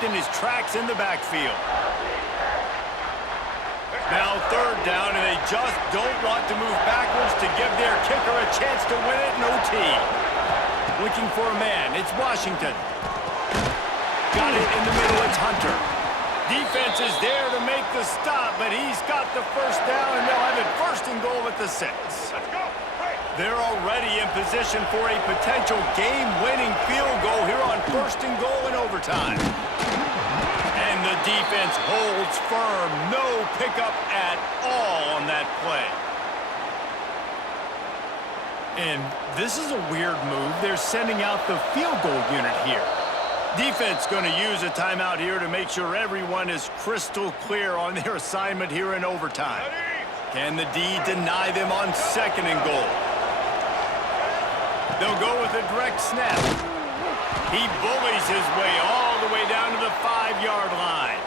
stopped in his tracks in the backfield. Now third down, and they just don't want to move backwards to give their kicker a chance to win it in OT. Looking for a man, it's Washington. Got it in the middle, it's Hunter. Defense is there to make the stop, but he's got the first down, and they'll have it first and goal at the 6. Let's go. They're already in position for a potential game-winning field goal here on first and goal in overtime. And the defense holds firm. No pickup at all on that play. And this is a weird move. They're sending out the field goal unit here. Defense going to use a timeout here to make sure everyone is crystal clear on their assignment here in overtime. Can the D deny them on second and goal? They'll go with a direct snap. He bullies his way all the way down to the 5-yard line.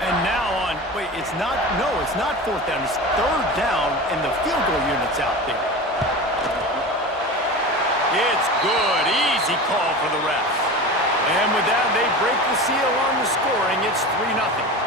And now on, wait, it's not fourth down. It's third down, and the field goal unit's out there. It's good. Easy call for the refs. And with that, they break the seal on the scoring. It's 3-0.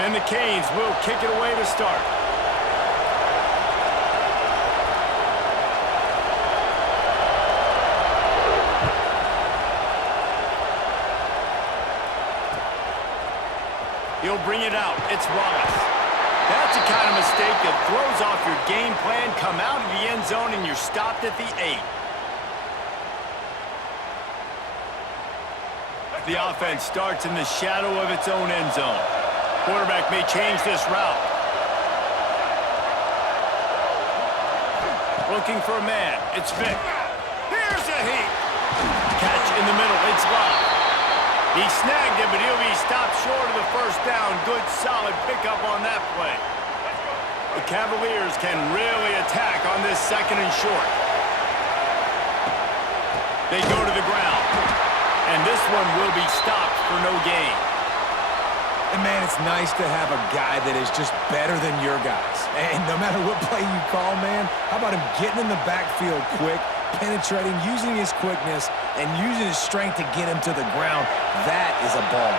And the Canes will kick it away to start. He'll bring it out. It's Wallace. That's the kind of mistake that throws off your game plan. Come out of the end zone and you're stopped at the 8. The offense starts in the shadow of its own end zone. Quarterback may change this route. Looking for a man. It's Vick. Here's a heat. Catch in the middle. It's Love. He snagged it, but he'll be stopped short of the first down. Good, solid pickup on that play. The Cavaliers can really attack on this 2nd and short. They go to the ground. And this one will be stopped for no gain. And, man, it's nice to have a guy that is just better than your guys. And no matter what play you call, man, how about him getting in the backfield quick, penetrating, using his quickness, and using his strength to get him to the ground? That is a ball.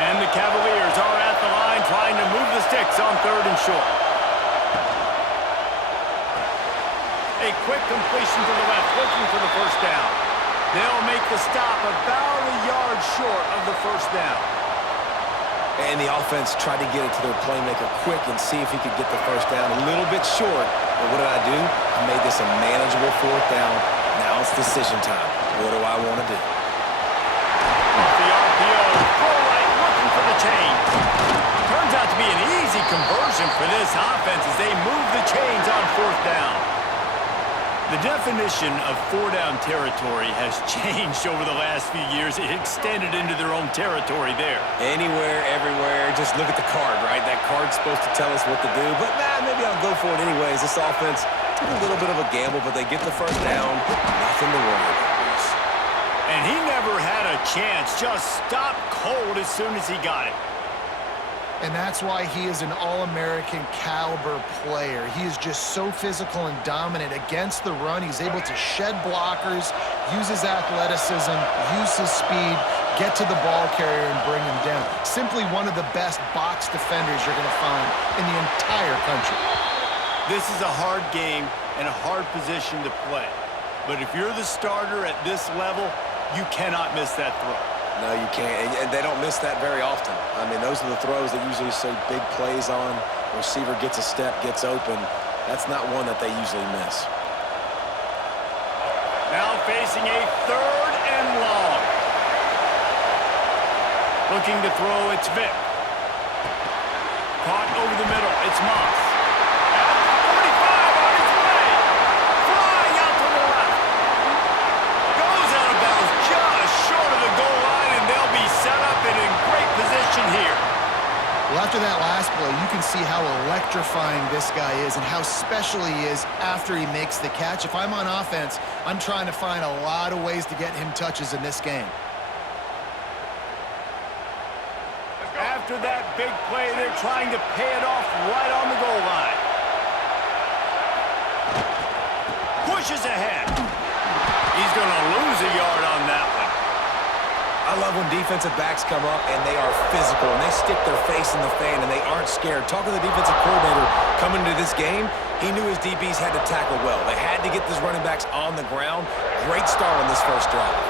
And the Cavaliers are at the line trying to move the sticks on 3rd and short. A quick completion to the left, looking for the first down. They'll make the stop about a yard short of the first down. And the offense tried to get it to their playmaker quick and see if he could get the first down a little bit short. But what did I do? I made this a manageable 4th down. Now it's decision time. What do I want to do? Off the RPO, full right, looking for the chains. Turns out to be an easy conversion for this offense as they move the chains on 4th down. The definition of 4-down territory has changed over the last few years. It extended into their own territory there. Anywhere, everywhere, just look at the card, right? That card's supposed to tell us what to do, but maybe I'll go for it anyways. This offense took a little bit of a gamble, but they get the first down. Nothing to worry about. And he never had a chance. Just stopped cold as soon as he got it. And that's why he is an All-American caliber player. He is just so physical and dominant against the run. He's able to shed blockers, use his athleticism, use his speed, get to the ball carrier and bring him down. Simply one of the best box defenders you're going to find in the entire country. This is a hard game and a hard position to play. But if you're the starter at this level, you cannot miss that throw. No, you can't, and they don't miss that very often. I mean, those are the throws that usually say big plays on. The receiver gets a step, gets open. That's not one that they usually miss. Now facing a 3rd and long. Looking to throw, it's Vick. Caught over the middle, it's Moss. At the 45 on his way. Flying out to the left. Goes out of bounds just short of the goal line. They'll be set up and in great position here. Well, after that last play, you can see how electrifying this guy is and how special he is after he makes the catch. If I'm on offense, I'm trying to find a lot of ways to get him touches in this game. After that big play, they're trying to pay it off right on the goal line. Pushes ahead. He's going to lose a yard on that one. I love when defensive backs come up and they are physical and they stick their face in the fan and they aren't scared. Talking to the defensive coordinator coming into this game, he knew his DBs had to tackle well. They had to get these running backs on the ground. Great start on this first drive.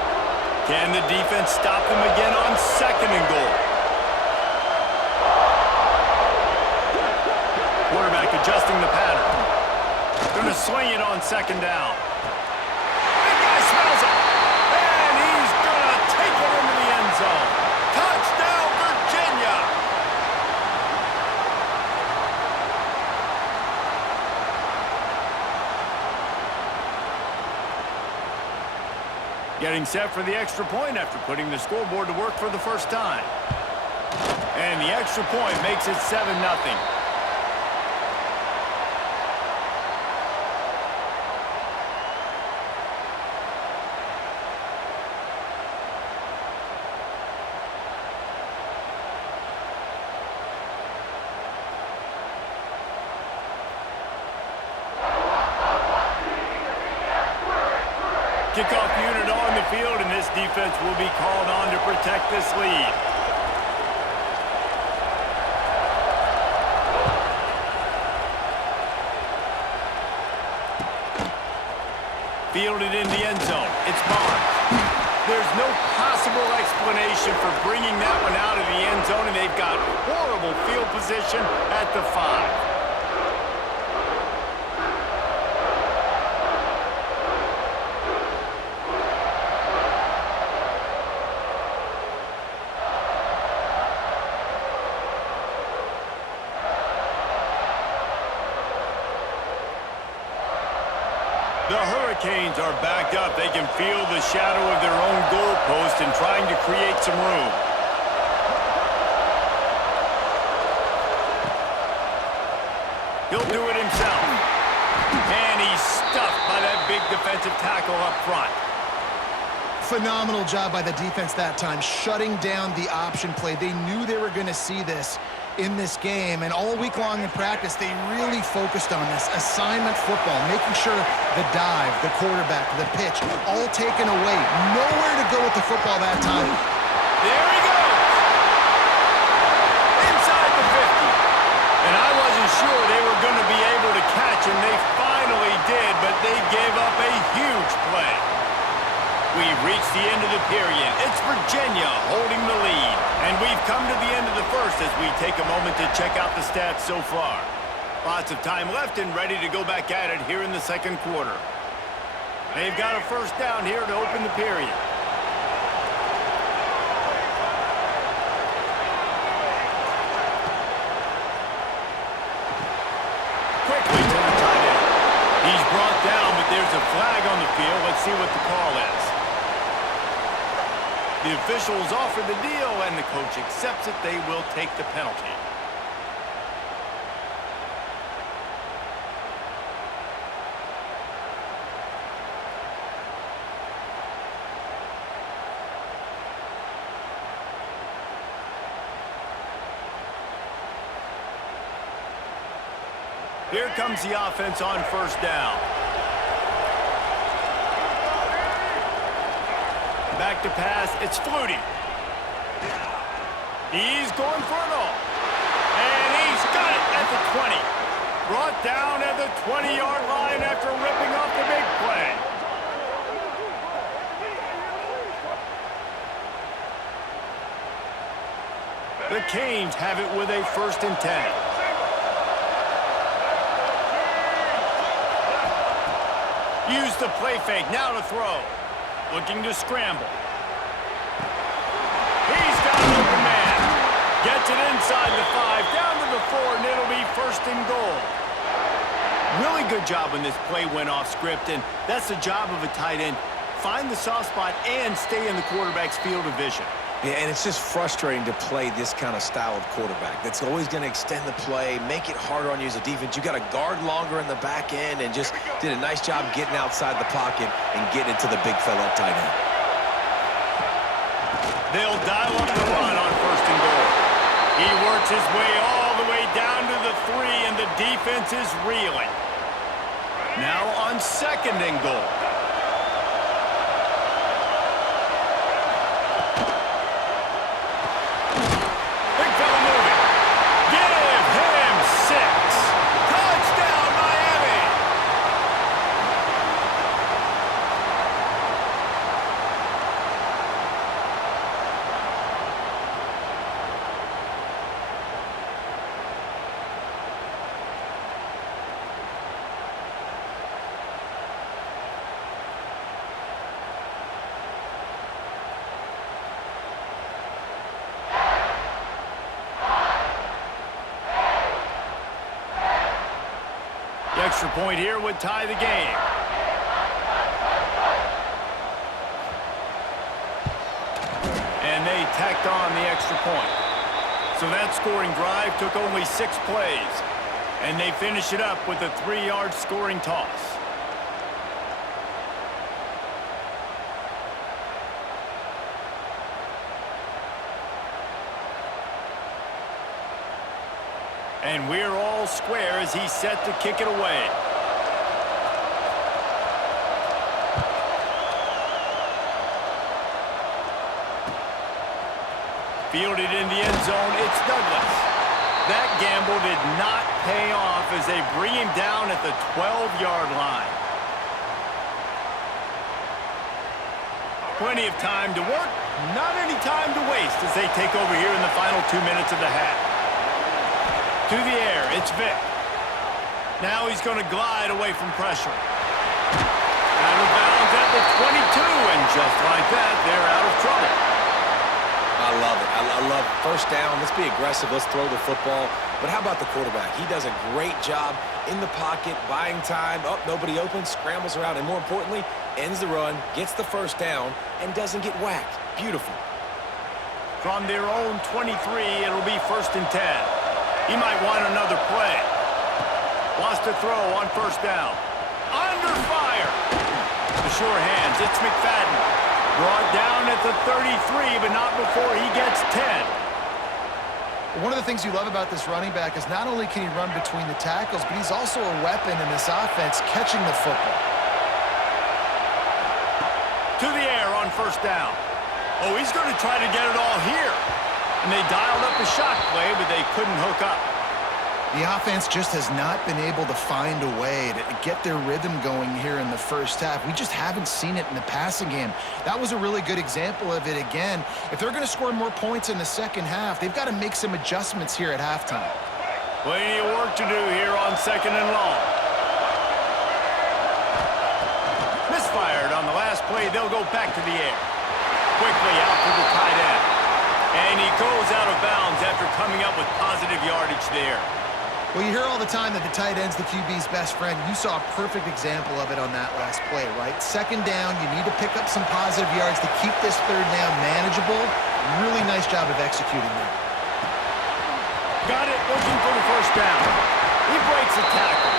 Can the defense stop them again on 2nd and goal? Quarterback adjusting the pattern. Going to swing it on 2nd down. Big guy smells it. And he's going to take it into the end zone. Touchdown, Virginia! Getting set for the extra point after putting the scoreboard to work for the first time. And the extra point makes it 7-0. Kickoff unit on the field, and this defense will be called on to protect this lead. Fielded in the end zone. It's Barnes. There's no possible explanation explanation for bringing that one out of the end zone, and they've got horrible field position at the 5. The Hurricanes are backed up. They can feel the shadow of their own goalpost and trying to create some room. He'll do it himself. And he's stuffed by that big defensive tackle up front. Phenomenal job by the defense that time, shutting down the option play. They knew they were going to see this in this game, and all week long in practice, they really focused on this assignment football, making sure the dive, the quarterback, the pitch, all taken away. Nowhere to go with the football that time. There he goes! Inside the 50. And I wasn't sure they were going to be able to catch him. They finally did, but they gave up a huge play. We've reached the end of the period. It's Virginia holding the lead. And we've come to the end of the first as we take a moment to check out the stats so far. Lots of time left and ready to go back at it here in the second quarter. They've got a first down here to open the period. Quickly to the tight end. He's brought down, but there's a flag on the field. Let's see what the call is. The officials offer the deal, and the coach accepts it. They will take the penalty. Here comes the offense on first down. Back to pass, it's Flutie. He's going for it all. And he's got it at the 20. Brought down at the 20-yard line after ripping off the big play. The Canes have it with a 1st and 10. Use the play fake, now to throw. Looking to scramble. He's got an open man. Gets it inside the 5, down to the 4, and it'll be 1st and goal. Really good job when this play went off script, and that's the job of a tight end. Find the soft spot and stay in the quarterback's field of vision. Yeah, and it's just frustrating to play this kind of style of quarterback. That's always going to extend the play, make it harder on you as a defense. You got to guard longer in the back end, and just did a nice job getting outside the pocket and getting it to the big fella at tight end. They'll dial up the run on 1st and goal. He works his way all the way down to the 3, and the defense is reeling. Now on 2nd and goal. The extra point here would tie the game. And they tacked on the extra point. So that scoring drive took only 6 plays. And they finish it up with a 3-yard scoring toss. And we're all square as he's set to kick it away. Fielded in the end zone, it's Douglas. That gamble did not pay off as they bring him down at the 12-yard line. Plenty of time to work. Not any time to waste as they take over here in the final 2 minutes of the half. To the air, it's Vic. Now he's going to glide away from pressure. Out of bounds at the 22, and just like that, they're out of trouble. I love it. I love first down. Let's be aggressive. Let's throw the football. But how about the quarterback? He does a great job in the pocket, buying time. Oh, nobody open, scrambles around, and more importantly, ends the run, gets the first down, and doesn't get whacked. Beautiful. From their own 23, it'll be 1st and 10. He might want another play. Wants to throw on first down. Under fire. The sure hands, it's McFadden. Brought down at the 33, but not before he gets 10. One of the things you love about this running back is not only can he run between the tackles, but he's also a weapon in this offense catching the football. To the air on first down. Oh, he's going to try to get it all here. And they dialed up a shot play, but they couldn't hook up. The offense just has not been able to find a way to get their rhythm going here in the first half. We just haven't seen it in the passing game. That was a really good example of it again. If they're going to score more points in the second half, they've got to make some adjustments here at halftime. Plenty of work to do here on 2nd and long. Misfired on the last play. They'll go back to the air. Quickly out to the tight end. And he goes out of bounds after coming up with positive yardage there. Well, you hear all the time that the tight end's the QB's best friend. You saw a perfect example of it on that last play, right? 2nd down, you need to pick up some positive yards to keep this 3rd down manageable. Really nice job of executing there. Got it, looking for the first down. He breaks a tackle.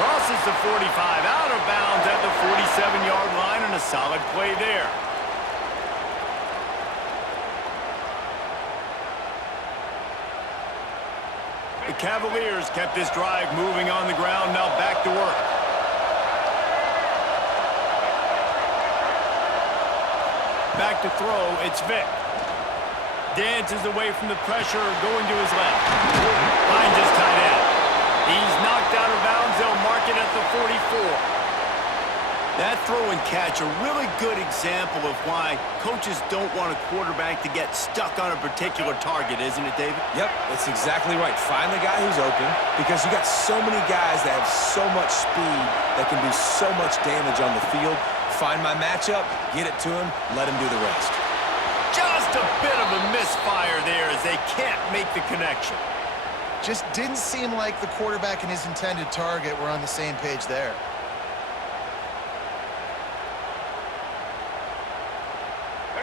Crosses the 45, out of bounds at the 47-yard line, and a solid play there. The Cavaliers kept this drive moving on the ground, now back to work. Back to throw, it's Vic. Dances away from the pressure, going to his left. Finds his tight end. He's knocked out of bounds, they'll mark it at the 44. That throw and catch, a really good example of why coaches don't want a quarterback to get stuck on a particular target, isn't it, David? Yep, that's exactly right. Find the guy who's open because you got so many guys that have so much speed that can do so much damage on the field. Find my matchup, get it to him, let him do the rest. Just a bit of a misfire there as they can't make the connection. Just didn't seem like the quarterback and his intended target were on the same page there.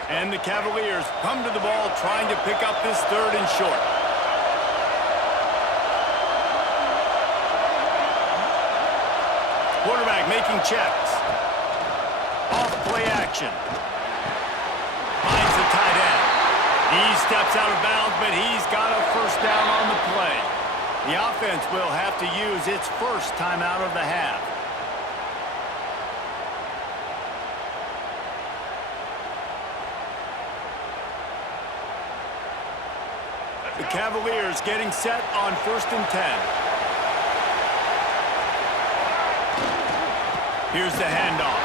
And the Cavaliers come to the ball trying to pick up this 3rd and short. Quarterback making checks. Off play action. Finds the tight end. He steps out of bounds, but he's got a first down on the play. The offense will have to use its first timeout of the half. The Cavaliers getting set on 1st and 10. Here's the handoff.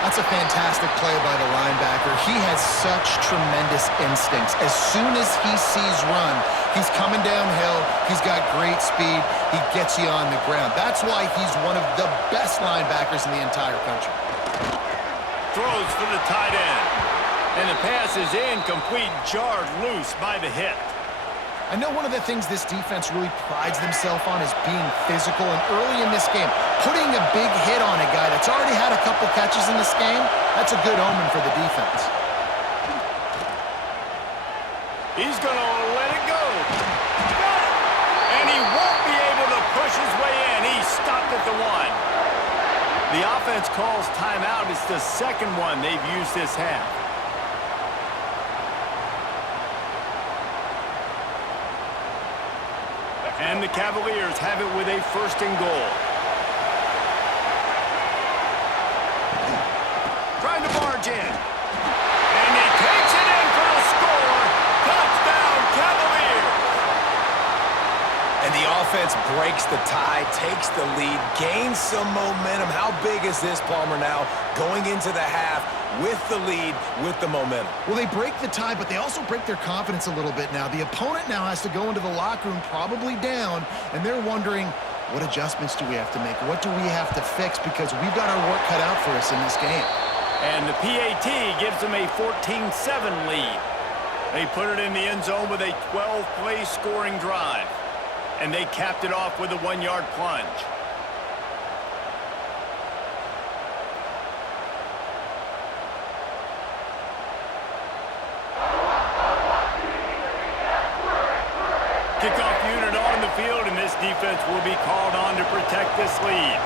That's a fantastic play by the linebacker. He has such tremendous instincts. As soon as he sees run, he's coming downhill. He's got great speed. He gets you on the ground. That's why he's one of the best linebackers in the entire country. Throws for the tight end. And the pass is incomplete, jarred loose by the hit. I know one of the things this defense really prides themselves on is being physical, and early in this game, putting a big hit on a guy that's already had a couple catches in this game, that's a good omen for the defense. He's going to let it go. Got it! And he won't be able to push his way in. He stopped at the 1. The offense calls timeout. It's the 2nd one they've used this half. And the Cavaliers have it with a 1st and goal. Trying to barge in. And he takes it in for the score. Touchdown, Cavaliers! And the offense defense breaks the tie, takes the lead, gains some momentum. How big is this, Palmer, now going into the half with the lead, with the momentum? Well, they break the tie, but they also break their confidence a little bit now. The opponent now has to go into the locker room probably down, and they're wondering, what adjustments do we have to make? What do we have to fix? Because we've got our work cut out for us in this game. And the PAT gives them a 14-7 lead. They put it in the end zone with a 12-play scoring drive. And they capped it off with a 1-yard plunge. Kickoff unit on the field, and this defense will be called on to protect this lead.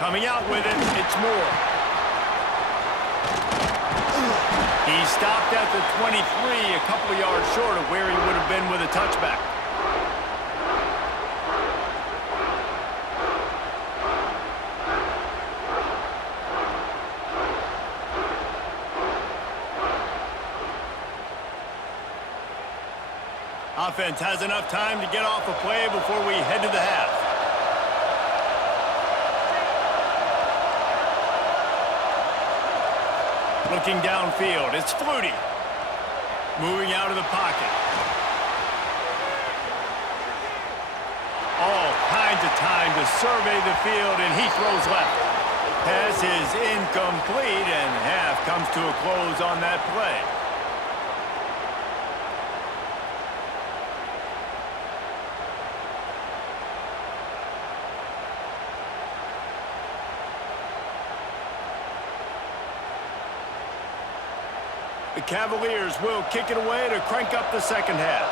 Coming out with it, it's Moore. He stopped at the 23, a couple of yards short of where he would have been with a touchback. Offense has enough time to get off a play before we head to the half. Looking downfield, it's Flutie. Moving out of the pocket. All kinds of time to survey the field, and he throws left. Pass is incomplete, and half comes to a close on that play. The Cavaliers will kick it away to crank up the second half.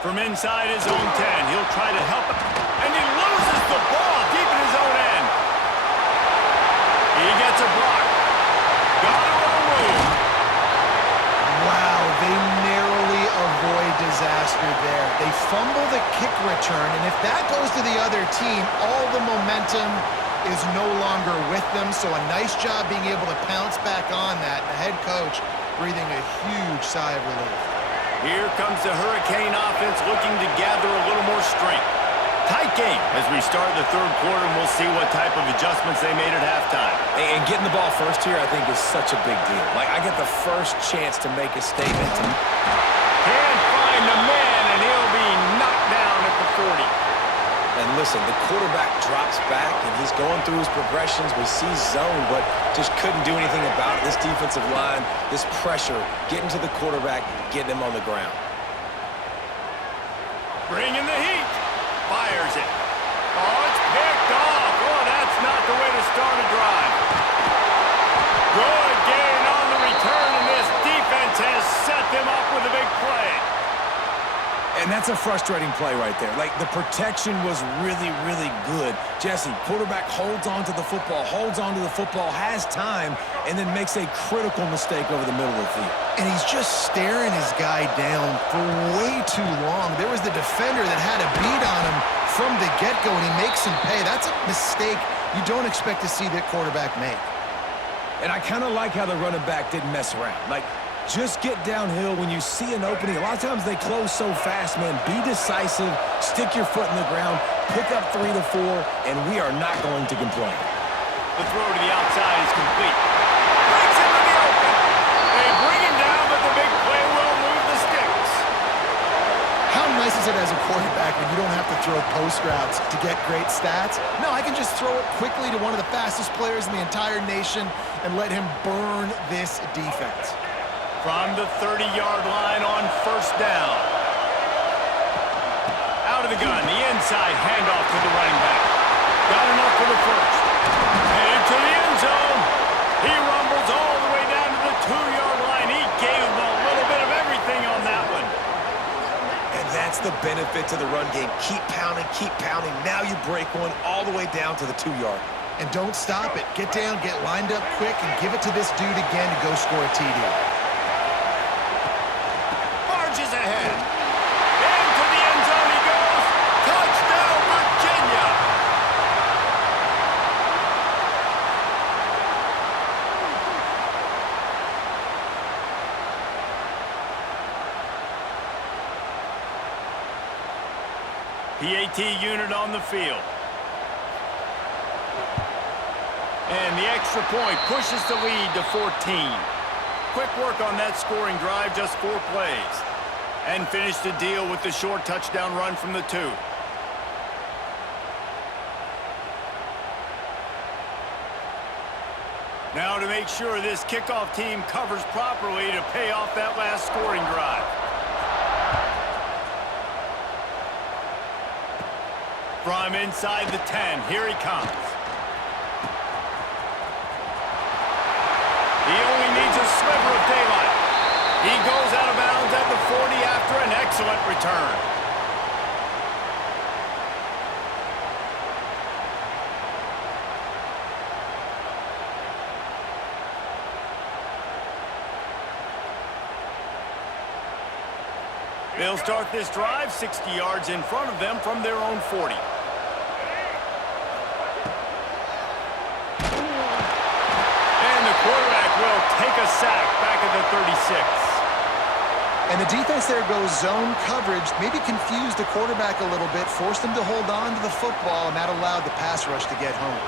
From inside his own 10, he'll try to help it. And he loses the ball deep in his own end. He gets a block. Got it on move. Wow, they narrowly avoid disaster there. They fumble the kick return, and if that goes to the other team, all the momentum is no longer with them. So a nice job being able to pounce back on that. The head coach breathing a huge sigh of relief. Here comes the Hurricane offense looking to gather a little more strength. Tight game as we start the third quarter, and we'll see what type of adjustments they made at halftime. And getting the ball first here, I think, is such a big deal. Like, I get the first chance to make a statement. Can't find the man, and he'll be knocked down at the 40. And listen, the quarterback drops back, and he's going through his progressions. We see zone, but just couldn't do anything about it. This defensive line, this pressure, getting to the quarterback, getting him on the ground. Bringing the heat. Fires it. Oh, it's picked off. Oh, that's not the way to start a drive. Good gain on the return, and this defense has set them up with a big play. And that's a frustrating play right there. Like, the protection was really, really good. Jesse, quarterback holds on to the football, has time, and then makes a critical mistake over the middle of the field. And he's just staring his guy down for way too long. There was the defender that had a beat on him from the get-go, and he makes him pay. That's a mistake you don't expect to see that quarterback make. And I kind of like how the running back didn't mess around. Like, just get downhill when you see an opening. A lot of times they close so fast, man. Be decisive, stick your foot in the ground, pick up 3 to 4, and we are not going to complain. The throw to the outside is complete. Breaks into the open. They bring him down, but the big play will move the sticks. How nice is it as a quarterback when you don't have to throw post routes to get great stats? No, I can just throw it quickly to one of the fastest players in the entire nation and let him burn this defense. From the 30-yard line on first down. Out of the gun, the inside handoff to the running back. Got enough for the first. Headed to the end zone. He rumbles all the way down to the 2-yard line. He gave him a little bit of everything on that the benefit to the run game. Keep pounding, keep pounding. Now you break one all the way down to the 2-yard. And don't stop it. Get down, get lined up quick, and give it to this dude again to go score a TD. Marches ahead. Into the end zone he goes. Touchdown, Virginia! PAT unit on the field. And the extra point pushes the lead to 14. Quick work on that scoring drive, just 4 plays. And finish the deal with the short touchdown run from the 2. Now to make sure this kickoff team covers properly to pay off that last scoring drive. From inside the 10, here he comes. He only needs a sliver of daylight. He goes out of bounds at the 40 after an excellent return. They'll start this drive 60 yards in front of them from their own 40. Quarterback will take a sack back at the 36. And the defense there goes zone coverage, maybe confused the quarterback a little bit, forced him to hold on to the football, and that allowed the pass rush to get home.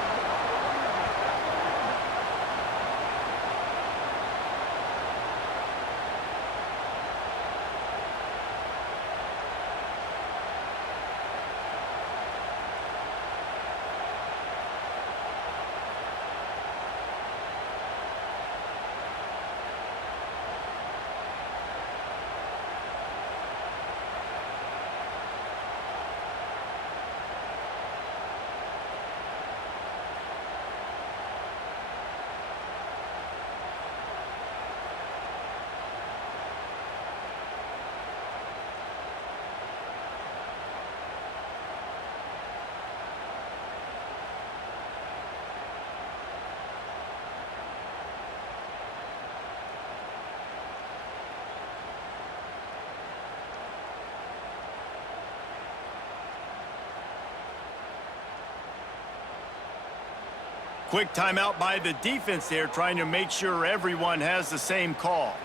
Quick timeout by the defense there, trying to make sure everyone has the same call.